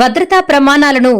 భద్రతా ప్రమాణాలను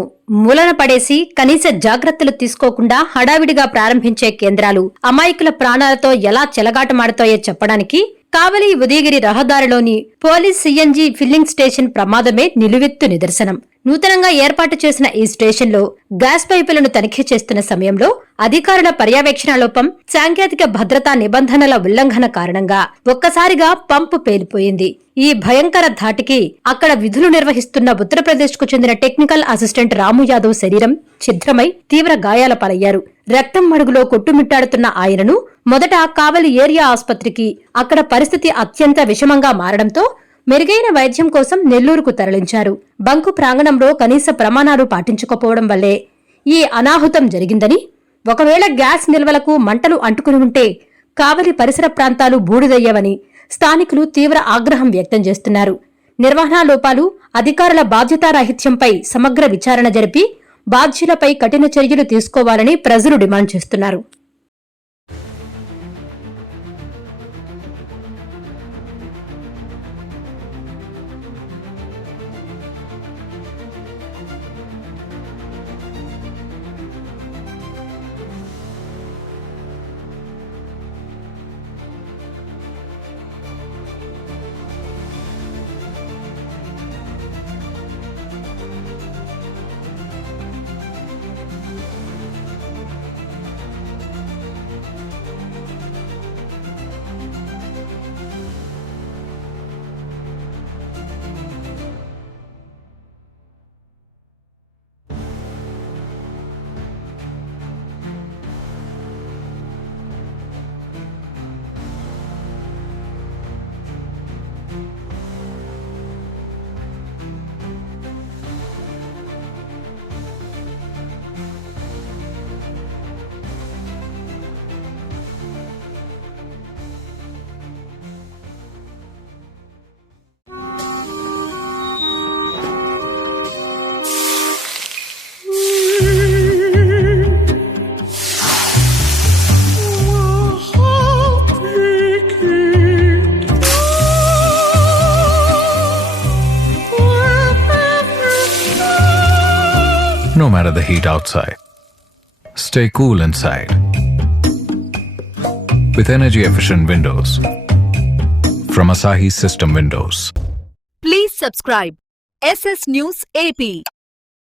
మూలన పడేసి కనీస జాగ్రత్తలు తీసుకోకుండా హడావిడిగా ప్రారంభించే కేంద్రాలు అమాయకుల ప్రాణాలతో ఎలా చెలగాటమాడతాయో చెప్పడానికి కావలి ఉదయగిరి రహదారిలోని పోలీస్ సిఎన్జి ఫిల్లింగ్ స్టేషన్ ప్రమాదమే నిలువెత్తు నిదర్శనం. నూతనంగా ఏర్పాటు చేసిన ఈ స్టేషన్లో గ్యాస్ పైపులను తనిఖీ చేస్తున్న సమయంలో అధికారుల పర్యవేక్షణ లోపం, సాంకేతిక భద్రతా నిబంధనల ఉల్లంఘన కారణంగా ఒక్కసారిగా పంపు పేలిపోయింది. ఈ భయంకర ధాటికి అక్కడ విధులు నిర్వహిస్తున్న ఉత్తరప్రదేశ్ కు చెందిన టెక్నికల్ అసిస్టెంట్ రాము యాదవ్ శరీరం ఛిద్రమై తీవ్ర గాయాల పాలయ్యారు. రక్తం మడుగులో కొట్టుమిట్టాడుతున్న ఆయనను మొదట కావలి ఏరియా ఆసుపత్రికి, అక్కడ పరిస్థితి అత్యంత విషమంగా మారడంతో మెరుగైన వైద్యం కోసం నెల్లూరుకు తరలించారు. బంకు ప్రాంగణంలో కనీస ప్రమాణాలు పాటించకపోవడం వల్లే ఈ అనాహుతం జరిగిందని, ఒకవేళ గ్యాస్ నిల్వలకు మంటలు అంటుకుని ఉంటే కావలి పరిసర ప్రాంతాలు బూడిదయ్యవని స్థానికులు తీవ్ర ఆగ్రహం వ్యక్తం చేస్తున్నారు. నిర్వహణా లోపాలు, అధికారుల బాధ్యతారాహిత్యంపై సమగ్ర విచారణ జరిపి బాధ్యులపై కఠిన చర్యలు తీసుకోవాలని ప్రజలు డిమాండ్ చేస్తున్నారు. No matter the heat outside, stay cool inside with energy-efficient windows from Asahi System Windows. Please subscribe SS News AP.